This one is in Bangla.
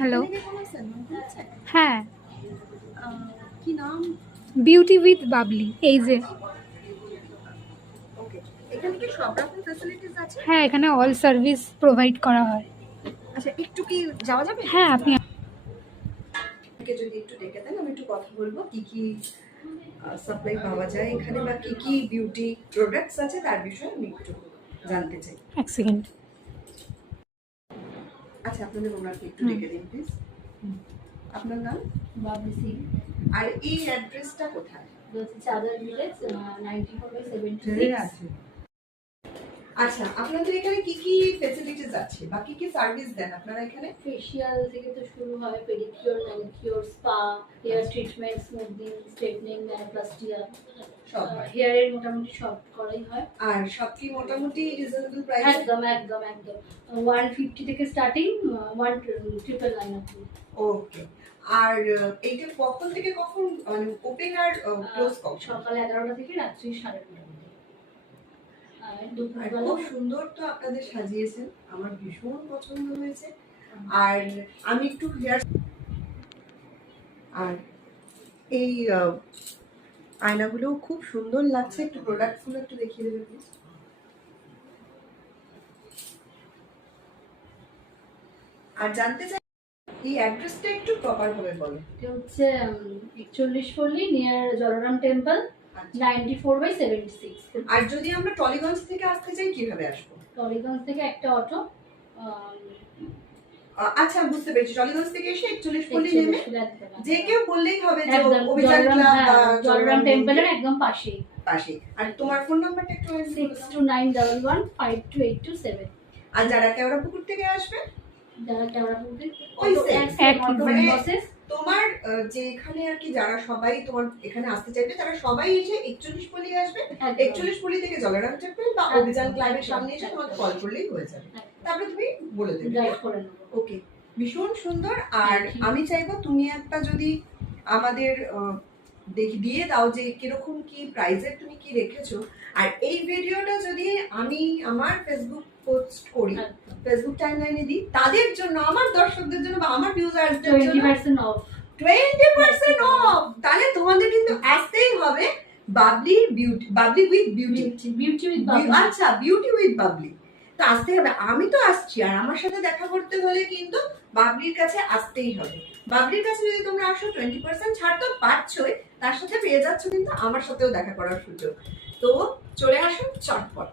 হ্যালো, হ্যাঁ, কি নাম? Beauty with Babli. এই যে ওকে, এখানে কি সব রকম ফ্যাসিলিটিস আছে? হ্যাঁ, এখানে অল সার্ভিস প্রোভাইড করা হয়। আচ্ছা, একটু কি যাওয়া যাবে? হ্যাঁ, আপনি যদি একটু ডেকে দেন, আমি একটু কথা বলবো কি কি সাপ্লাই পাওয়া যায় এখানে, বা কি কি বিউটি প্রোডাক্টস আছে তার বিষয়ে আমি একটু জানতে চাই। এক সেকেন্ড। আচ্ছা, আপনাদের ওনাকে একটু ডেকে দিন প্লিজ। আপনার নাম? বাবলি সিং। আর এই অ্যাড্রেসটা কোথায়? চাদর ভিলেজ 94/76। আচ্ছা, আপনাদের এখানে কি কি ফ্যাসিলিটিস আছে বা কি কি সার্ভিস দেন আপনারা এখানে? ফেশিয়াল থেকে তো শুরু হয়, pedicure, manicure, spa, hair treatment, smoothening, straightening, ম্যানোপ্লাস্টিয়া, সব হেয়ারের মোটামুটি সব করাই হয়। আর সব কি মোটামুটি রিজনেবল প্রাইস? একদম একদম একদম 150 থেকে স্টার্টিং 1999 অবধি। ওকে। আর এইটা কখন থেকে কখন মানে ওপেন আর ক্লোজ কখন? সকাল 11টা থেকে রাত্রি 9:30 অবধি। আর আর দুপুরবেলা খুব সুন্দর তো আপনাদের সাজিয়েছেন, আমার ভীষণ পছন্দ হয়েছে। আর আমি একটু হেয়ার আর এই আয়নাগুলো খুব সুন্দর লাগছে, একটু প্রোডাক্টগুলো একটু দেখিয়ে দেবে প্লিজ। আর জানতে চাই এই অ্যাড্রেসটা একটু প্রপার ভাবে বলো। এটা হচ্ছে 41 পল্লী নিয়ার জলারাম টেম্পল, 94/76। আর যদি আমরা টলিগঞ্জ থেকে আসতে চাই কিভাবে আসবো? টলিগঞ্জ থেকে একটা অটো, আচ্ছা, বুঝতে পেরেছি। টলিগঞ্জ থেকে এসে 41 পল্লী নেমে যে যে কেউ বললেই হবে যে একদম অভিযান ক্লাব বা জলারাম টেম্পলের একদম পাশেই। পাশে। আর তোমার ফোন নাম্বারটা একটু বলো। 6291152827। আর যারা কেওড়াপুকুর থেকে আসবে, যারা কেওড়াপুকুর ওই মানে প্রসেস তোমার যে এখানে আর কি যারা সবাই তোমার এখানে আসতে চাইবে তারা সবাই এসে 41 পল্লী আসবে। 41 পল্লী থেকে জলারাম টেম্পল বা অভিযান ক্লাবের সামনে এসে তোমাকে কল করলেই হয়ে যাবে। তারপরে তুমি বলে দেবে। গাইড করে নেব। ওকে, ভীষণ সুন্দর। আর আমি চাইবো তুমি একটা যদি আমাদের দিয়ে দাও যে কিরকম কি প্রাইজের তুমি কি রেখেছো। আর এই ভিডিওটা যদি আমি আমার ফেসবুক পোস্ট করি, ফেসবুক টাইমলাইনে দিই, তাদের জন্য, আমার দর্শকদের জন্য বা আমার ভিউয়ারদের জন্য 20% অফ। 20% অফ। তাহলে তোমাদের কিন্তু আসতেই হবে Babli beauty, Babli with beauty, beauty with Babli. আচ্ছা, বিউটি উইথ বাবলি তো আসতেই হবে। আমি তো আসছি, আর আমার সাথে দেখা করতে হলে কিন্তু বাবলির কাছে আসতেই হবে। বাবলির কাছে যদি তোমরা আসো 20% ছাড় তো পাচ্ছই, তার সাথে পেয়ে যাচ্ছ কিন্তু আমার সাথেও দেখা করার সুযোগ। তো চলে আসুন চটপট।